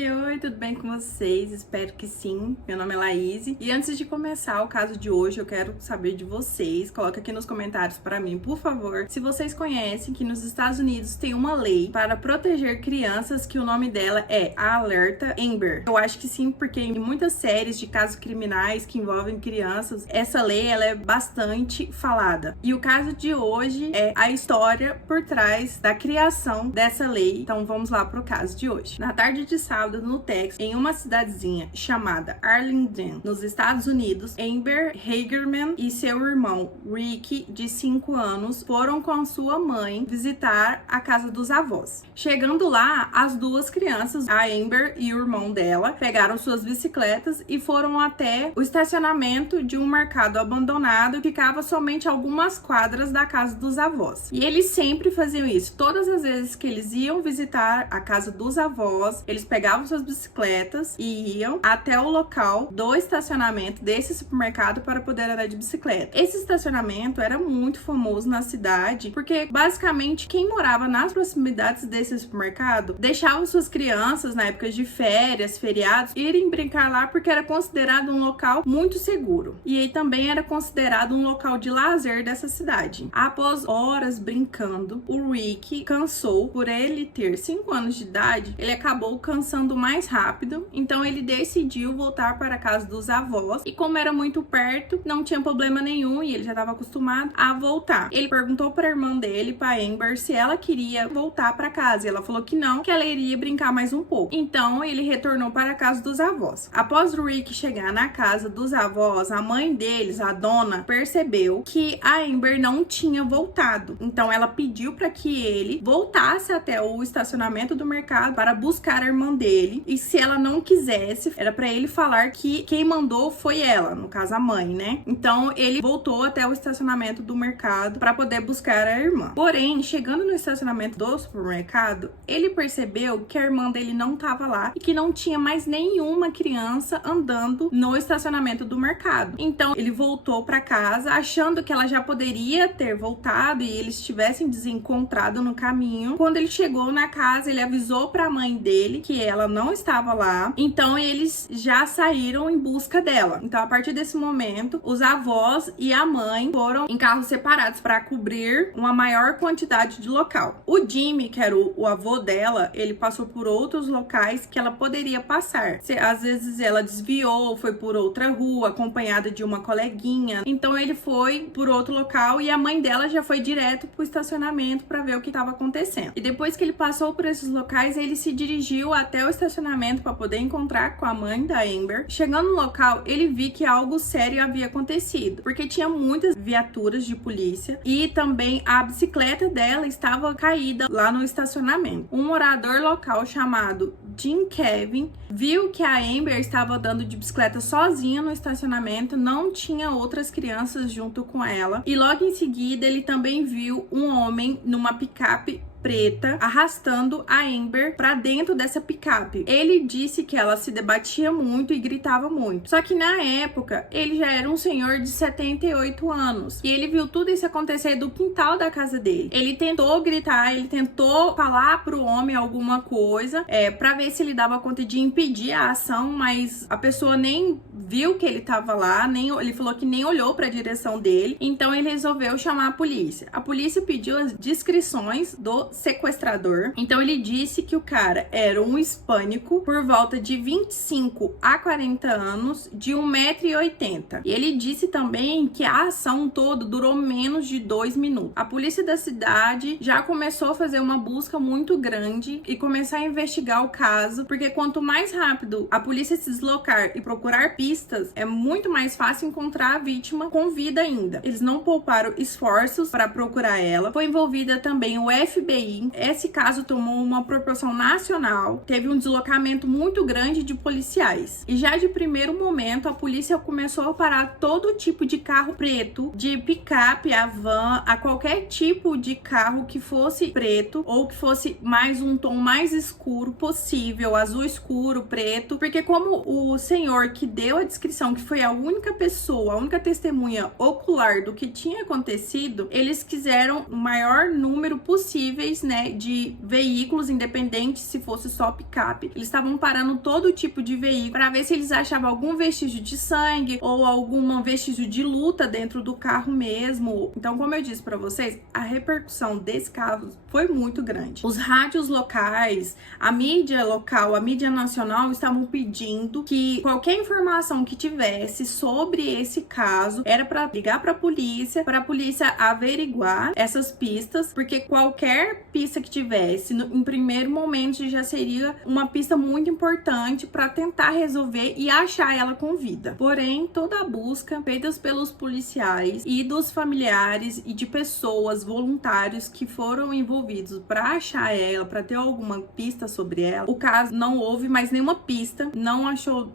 Oi, tudo bem com vocês? Espero que sim. Meu nome é Laís. E antes de começar o caso de hoje, eu quero saber de vocês. Coloca aqui nos comentários para mim, por favor, se vocês conhecem que nos Estados Unidos tem uma lei para proteger crianças que o nome dela é a Alerta Amber. Eu acho que sim, porque em muitas séries de casos criminais que envolvem crianças, essa lei ela é bastante falada. E o caso de hoje é a história por trás da criação dessa lei. Então vamos lá pro caso de hoje. Na tarde de sábado, no Texas, em uma cidadezinha chamada Arlington, nos Estados Unidos, Amber Hagerman e seu irmão Ricky, de 5 anos, foram com sua mãe visitar a casa dos avós. Chegando lá, as duas crianças, a Amber e o irmão dela, pegaram suas bicicletas e foram até o estacionamento de um mercado abandonado que ficava somente algumas quadras da casa dos avós. E eles sempre faziam isso. Todas as vezes que eles iam visitar a casa dos avós, eles pegavam suas bicicletas e iam até o local do estacionamento desse supermercado para poder andar de bicicleta. Esse estacionamento era muito famoso na cidade, porque basicamente quem morava nas proximidades desse supermercado deixava suas crianças na época de férias, feriados, irem brincar lá porque era considerado um local muito seguro. E aí também era considerado um local de lazer dessa cidade. Após horas brincando, o Ricky cansou. Por ele ter 5 anos de idade, ele acabou cansando mais rápido, então ele decidiu voltar para a casa dos avós, e como era muito perto, não tinha problema nenhum e ele já estava acostumado a voltar. Ele perguntou para a irmã dele, para Amber, se ela queria voltar para casa, e ela falou que não, que ela iria brincar mais um pouco. Então ele retornou para a casa dos avós. Após o Rick chegar na casa dos avós, a mãe deles, a dona, percebeu que a Amber não tinha voltado. Então ela pediu para que ele voltasse até o estacionamento do mercado para buscar a irmã dele, e se ela não quisesse, era para ele falar que quem mandou foi ela, no caso a mãe, né? Então ele voltou até o estacionamento do mercado para poder buscar a irmã. Porém, chegando no estacionamento do supermercado, ele percebeu que a irmã dele não estava lá e que não tinha mais nenhuma criança andando no estacionamento do mercado. Então ele voltou para casa achando que ela já poderia ter voltado e eles tivessem desencontrado no caminho. Quando ele chegou na casa, ele avisou para a mãe dele que ela não estava lá, então eles já saíram em busca dela. Então a partir desse momento, os avós e a mãe foram em carros separados para cobrir uma maior quantidade de local. O Jimmy, que era o avô dela, ele passou por outros locais que ela poderia passar. Às vezes ela desviou, foi por outra rua, acompanhada de uma coleguinha. Então ele foi por outro local e a mãe dela já foi direto pro estacionamento para ver o que estava acontecendo. E depois que ele passou por esses locais, ele se dirigiu até o estacionamento para poder encontrar com a mãe da Amber. Chegando no local, ele viu que algo sério havia acontecido, porque tinha muitas viaturas de polícia e também a bicicleta dela estava caída lá no estacionamento. Um morador local chamado Jim Kevin viu que a Amber estava andando de bicicleta sozinha no estacionamento, não tinha outras crianças junto com ela, e logo em seguida ele também viu um homem numa picape preta arrastando a Amber para dentro dessa picape. Ele disse que ela se debatia muito e gritava muito. Só que na época ele já era um senhor de 78 anos e ele viu tudo isso acontecer do quintal da casa dele. Ele tentou gritar, ele tentou falar pro homem alguma coisa para ver se ele dava conta de impedir a ação, mas a pessoa nem viu que ele tava lá, ele falou que nem olhou para a direção dele. Então ele resolveu chamar a polícia. A polícia pediu as descrições do sequestrador. Então ele disse que o cara era um hispânico por volta de 25 a 40 anos, de 1,80 m. E ele disse também que a ação toda durou menos de 2 minutos. A polícia da cidade já começou a fazer uma busca muito grande e começar a investigar o caso, porque quanto mais rápido a polícia se deslocar e procurar pistas, é muito mais fácil encontrar a vítima com vida ainda. Eles não pouparam esforços para procurar ela. Foi envolvida também o FBI. Esse caso tomou uma proporção nacional, teve um deslocamento muito grande de policiais. E já de primeiro momento, a polícia começou a parar todo tipo de carro preto, de picape, a van, a qualquer tipo de carro que fosse preto ou que fosse mais um tom mais escuro possível, azul escuro, preto, porque como o senhor que deu a descrição, que foi a única pessoa, a única testemunha ocular do que tinha acontecido, eles quiseram o maior número possível possíveis, né, de veículos, independente se fosse só picape. Eles estavam parando todo tipo de veículo para ver se eles achavam algum vestígio de sangue ou algum vestígio de luta dentro do carro mesmo. Então, como eu disse para vocês, a repercussão desse caso foi muito grande. Os rádios locais, a mídia local, a mídia nacional estavam pedindo que qualquer informação que tivesse sobre esse caso era para ligar para a polícia averiguar essas pistas, porque qualquer pista que tivesse em primeiro momento já seria uma pista muito importante para tentar resolver e achar ela com vida. Porém, toda a busca feita pelos policiais e dos familiares e de pessoas, voluntários que foram envolvidos para achar ela, para ter alguma pista sobre ela, o caso não houve mais nenhuma pista, não achou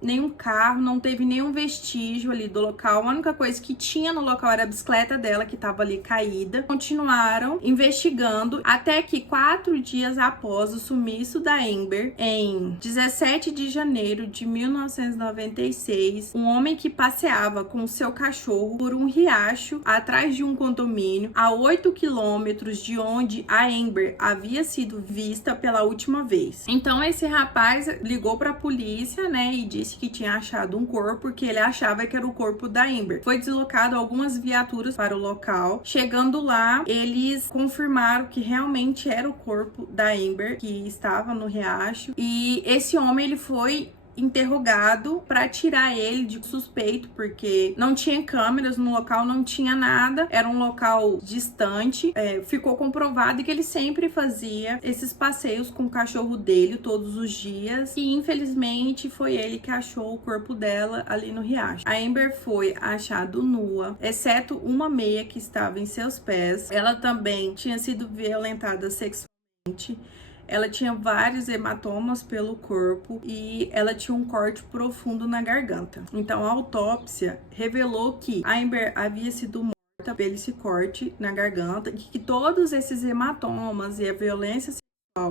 nenhum carro, não teve nenhum vestígio ali do local. A única coisa que tinha no local era a bicicleta dela que estava ali caída. Continuaram investigando até que 4 dias após o sumiço da Amber, em 17 de janeiro de 1996, um homem que passeava com seu cachorro por um riacho atrás de um condomínio a 8 quilômetros de onde a Amber havia sido vista pela última vez. Então esse rapaz ligou para a polícia, né, e disse que tinha achado um corpo, porque ele achava que era o corpo da Amber. Foi deslocado algumas viaturas para o local. Chegando lá, eles confirmaram que realmente era o corpo da Amber que estava no riacho, e esse homem ele foi interrogado para tirar ele de suspeito, porque não tinha câmeras no local, não tinha nada, era um local distante. Ficou comprovado que ele sempre fazia esses passeios com o cachorro dele todos os dias, e infelizmente foi ele que achou o corpo dela ali no riacho. A Amber foi achada nua, exceto uma meia que estava em seus pés. Ela também tinha sido violentada sexualmente. Ela tinha vários hematomas pelo corpo e ela tinha um corte profundo na garganta. Então a autópsia revelou que a Amber havia sido morta pelo esse corte na garganta, e que todos esses hematomas e a violência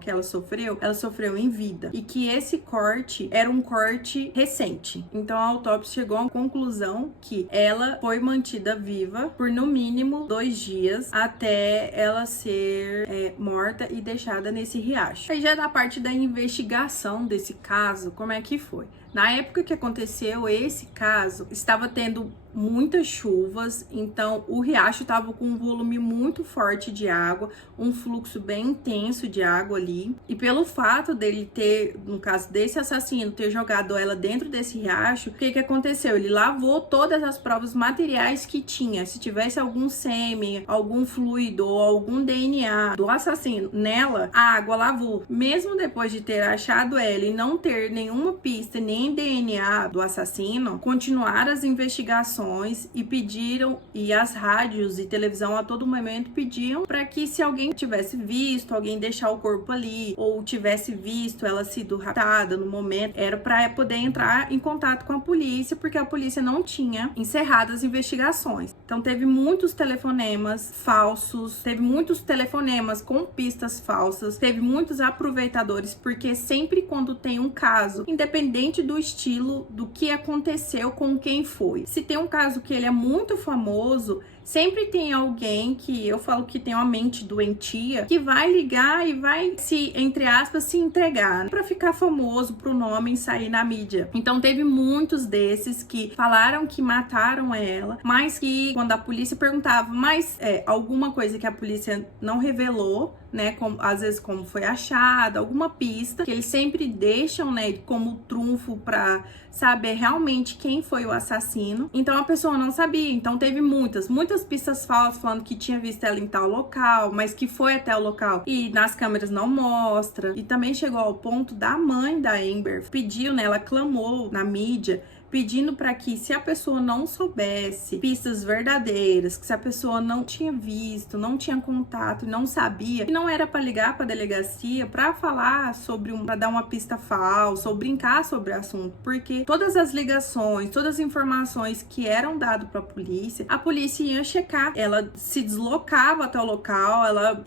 que ela sofreu em vida, e que esse corte era um corte recente. Então a autópsia chegou à conclusão que ela foi mantida viva por no mínimo 2 dias até ela ser morta e deixada nesse riacho. Aí já da parte da investigação desse caso, como é que foi? Na época que aconteceu esse caso, estava tendo muitas chuvas, então o riacho estava com um volume muito forte de água, um fluxo bem intenso de água ali. E pelo fato dele ter, no caso desse assassino, ter jogado ela dentro desse riacho, o que aconteceu? Ele lavou todas as provas materiais que tinha. Se tivesse algum sêmen, algum fluido ou algum DNA do assassino nela, a água lavou. Mesmo depois de ter achado ela e não ter nenhuma pista, nem DNA do assassino, continuaram as investigações e pediram, e as rádios e televisão a todo momento pediam para que, se alguém tivesse visto alguém deixar o corpo ali, ou tivesse visto ela sido raptada no momento, era para poder entrar em contato com a polícia, porque a polícia não tinha encerrado as investigações. Então teve muitos telefonemas falsos, teve muitos telefonemas com pistas falsas, teve muitos aproveitadores, porque sempre quando tem um caso, independente do estilo, do que aconteceu, com quem foi, se tem um caso que ele é muito famoso, sempre tem alguém que eu falo que tem uma mente doentia, que vai ligar e vai se, entre aspas, se entregar para ficar famoso, pro nome sair na mídia. Então teve muitos desses que falaram que mataram ela, mas que quando a polícia perguntava, mas alguma coisa que a polícia não revelou, né, como, às vezes como foi achada, alguma pista que eles sempre deixam, né, como trunfo para saber realmente quem foi o assassino. Então a pessoa não sabia. Então teve muitas pistas falsas falando que tinha visto ela em tal local, mas que foi até o local e nas câmeras não mostra. E também chegou ao ponto da mãe da Amber pediu, né, ela clamou na mídia pedindo para que, se a pessoa não soubesse pistas verdadeiras, que se a pessoa não tinha visto, não tinha contato, não sabia, que não era para ligar para a delegacia para falar sobre para dar uma pista falsa ou brincar sobre o assunto, porque todas as ligações, todas as informações que eram dadas para a polícia ia checar. Ela se deslocava até o local, ela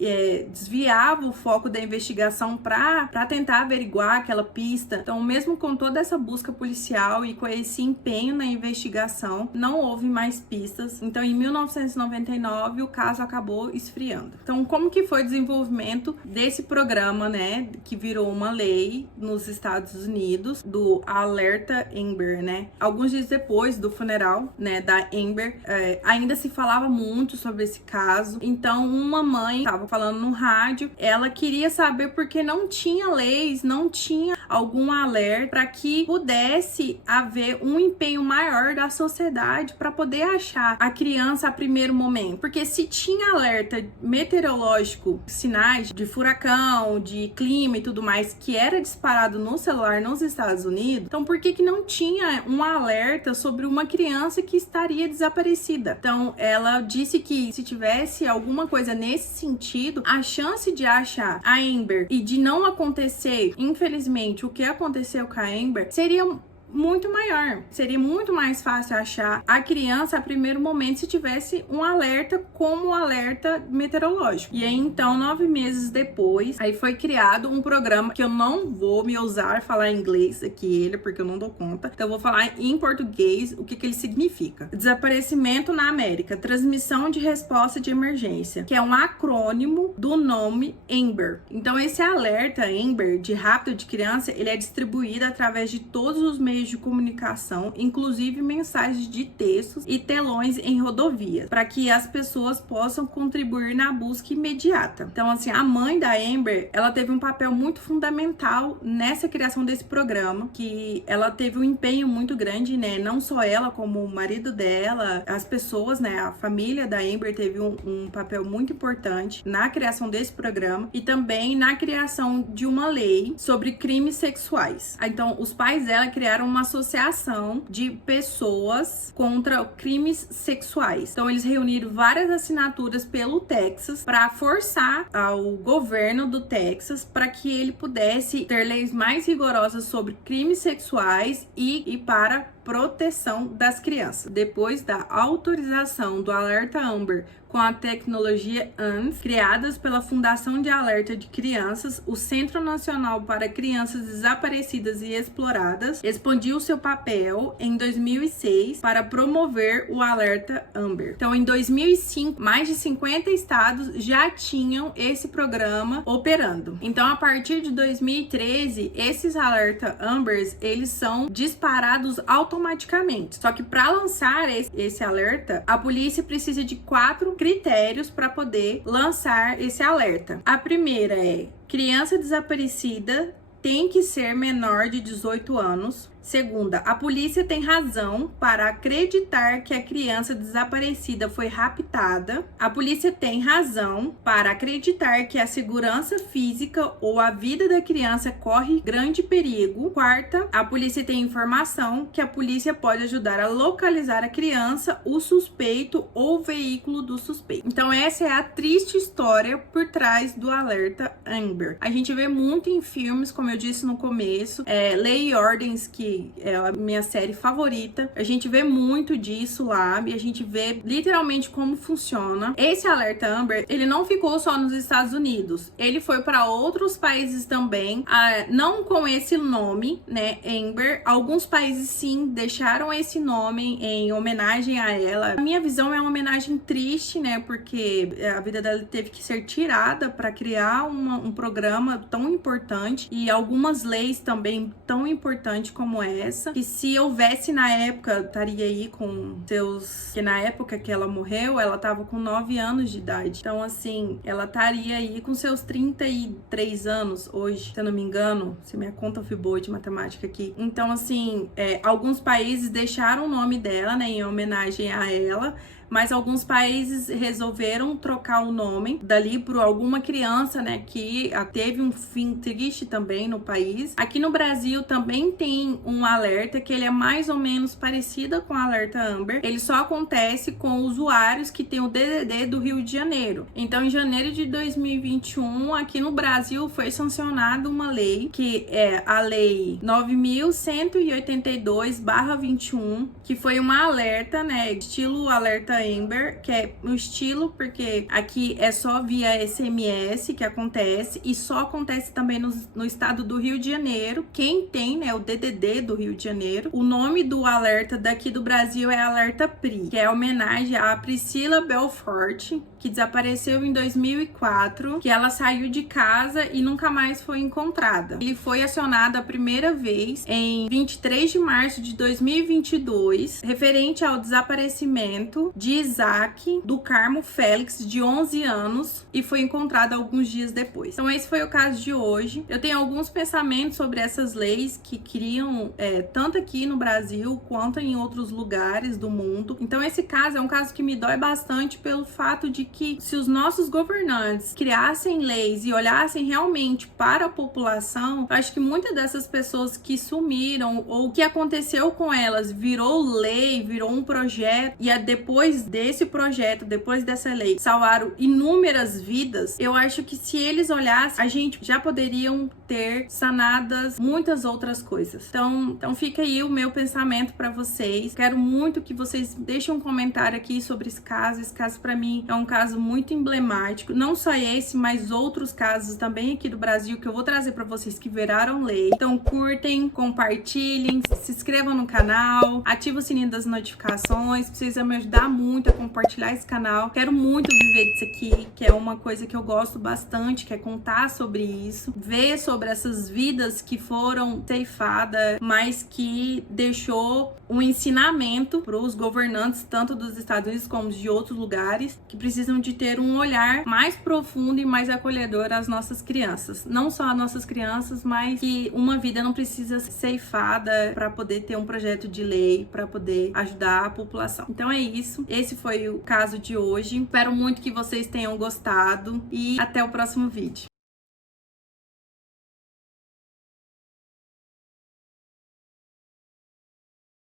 desviava o foco da investigação para tentar averiguar aquela pista. Então, mesmo com toda essa busca policial e com esse esse empenho na investigação, não houve mais pistas. Então, em 1999, o caso acabou esfriando. Então, como que foi o desenvolvimento desse programa, né, que virou uma lei nos Estados Unidos, do Alerta Amber, né? Alguns dias depois do funeral, né, da Amber, ainda se falava muito sobre esse caso. Então, uma mãe estava falando no rádio, ela queria saber por que não tinha leis, não tinha algum alerta para que pudesse haver um empenho maior da sociedade para poder achar a criança a primeiro momento. Porque se tinha alerta meteorológico, sinais de furacão, de clima e tudo mais, que era disparado no celular nos Estados Unidos, então por que não tinha um alerta sobre uma criança que estaria desaparecida? Então, ela disse que se tivesse alguma coisa nesse sentido, a chance de achar a Amber e de não acontecer, infelizmente, o que aconteceu com a Amber, seria muito maior. Seria muito mais fácil achar a criança a primeiro momento se tivesse um alerta como o alerta meteorológico. E aí, então, 9 meses depois, aí foi criado um programa que eu não vou me ousar falar em inglês aqui, porque eu não dou conta. Então, eu vou falar em português o que ele significa. Desaparecimento na América, transmissão de resposta de emergência, que é um acrônimo do nome Amber. Então, esse alerta Amber de rápido de criança, ele é distribuído através de todos os meios de comunicação, inclusive mensagens de textos e telões em rodovias, para que as pessoas possam contribuir na busca imediata. Então, assim, a mãe da Amber, ela teve um papel muito fundamental nessa criação desse programa, que ela teve um empenho muito grande, né? Não só ela, como o marido dela, as pessoas, né? A família da Amber teve um papel muito importante na criação desse programa e também na criação de uma lei sobre crimes sexuais. Então, os pais dela criaram uma associação de pessoas contra crimes sexuais. Então, eles reuniram várias assinaturas pelo Texas para forçar ao governo do Texas para que ele pudesse ter leis mais rigorosas sobre crimes sexuais e para proteção das crianças. Depois da autorização do Alerta Amber com a tecnologia ANS, criadas pela Fundação de Alerta de Crianças, o Centro Nacional para Crianças Desaparecidas e Exploradas expandiu seu papel em 2006 para promover o Alerta Amber. Então, em 2005, mais de 50 estados já tinham esse programa operando. Então, a partir de 2013, esses Alerta Ambers, eles são disparados automaticamente. Só que para lançar esse alerta, a polícia precisa de 4 critérios para poder lançar esse alerta. A primeira é: criança desaparecida tem que ser menor de 18 anos. Segunda, a polícia tem razão para acreditar que a criança desaparecida foi raptada. A polícia tem razão para acreditar que a segurança física ou a vida da criança corre grande perigo. Quarta, a polícia tem informação que a polícia pode ajudar a localizar a criança, o suspeito ou o veículo do suspeito. Então, essa é a triste história por trás do Alerta Amber. A gente vê muito em filmes, como eu disse no começo, Lei e Ordens, que é a minha série favorita. A gente vê muito disso lá e a gente vê literalmente como funciona. Esse Alerta Amber, ele não ficou só nos Estados Unidos, ele foi para outros países também, não com esse nome, né, Amber. Alguns países sim deixaram esse nome em homenagem a ela. A minha visão é uma homenagem triste, né, porque a vida dela teve que ser tirada para criar um programa tão importante e algumas leis também tão importantes como essa, que se houvesse na época, estaria aí com seus... que na época que ela morreu, ela tava com 9 anos de idade. Então, assim, ela estaria aí com seus 33 anos hoje, se eu não me engano, se minha conta foi boa de matemática aqui. Então, assim, alguns países deixaram o nome dela, né, em homenagem a ela, mas alguns países resolveram trocar o nome dali por alguma criança, né, que teve um fim triste também no país. Aqui no Brasil também tem um alerta que ele é mais ou menos parecido com o Alerta Amber. Ele só acontece com usuários que tem o DDD do Rio de Janeiro. Então, em janeiro de 2021, aqui no Brasil foi sancionada uma lei, que é a Lei 9.182/21, que foi uma alerta, né, estilo Alerta Amber, que é no estilo, porque aqui é só via SMS que acontece e só acontece também no estado do Rio de Janeiro. Quem tem, né, o DDD do Rio de Janeiro. O nome do alerta daqui do Brasil é Alerta PRI, que é homenagem a Priscila Belfort, que desapareceu em 2004, que ela saiu de casa e nunca mais foi encontrada. Ele foi acionado a primeira vez em 23 de março de 2022, referente ao desaparecimento de Isaac do Carmo Félix, de 11 anos, e foi encontrado alguns dias depois. Então esse foi o caso de hoje. Eu tenho alguns pensamentos sobre essas leis que criam tanto aqui no Brasil quanto em outros lugares do mundo. Então esse caso é um caso que me dói bastante pelo fato de que se os nossos governantes criassem leis e olhassem realmente para a população, eu acho que muitas dessas pessoas que sumiram ou o que aconteceu com elas virou lei, virou um projeto, e depois desse projeto, depois dessa lei, salvaram inúmeras vidas. Eu acho que se eles olhassem, a gente já poderiam ter sanadas muitas outras coisas. Então fica aí o meu pensamento para vocês. Quero muito que vocês deixem um comentário aqui sobre esse caso. Esse caso para mim é um caso muito emblemático, não só esse, mas outros casos também aqui do Brasil que eu vou trazer para vocês que viraram lei. Então curtem, compartilhem, se inscrevam no canal, ativem o sininho das notificações, precisa me ajudar muito a compartilhar esse canal. Quero muito viver disso aqui, que é uma coisa que eu gosto bastante, que é contar sobre isso, ver sobre essas vidas que foram ceifadas, mas que deixou um ensinamento para os governantes, tanto dos Estados Unidos como de outros lugares, que precisam de ter um olhar mais profundo e mais acolhedor às nossas crianças. Não só às nossas crianças, mas que uma vida não precisa ser ceifada para poder ter um projeto de lei, para poder ajudar a população. Então é isso. Esse foi o caso de hoje. Espero muito que vocês tenham gostado e até o próximo vídeo.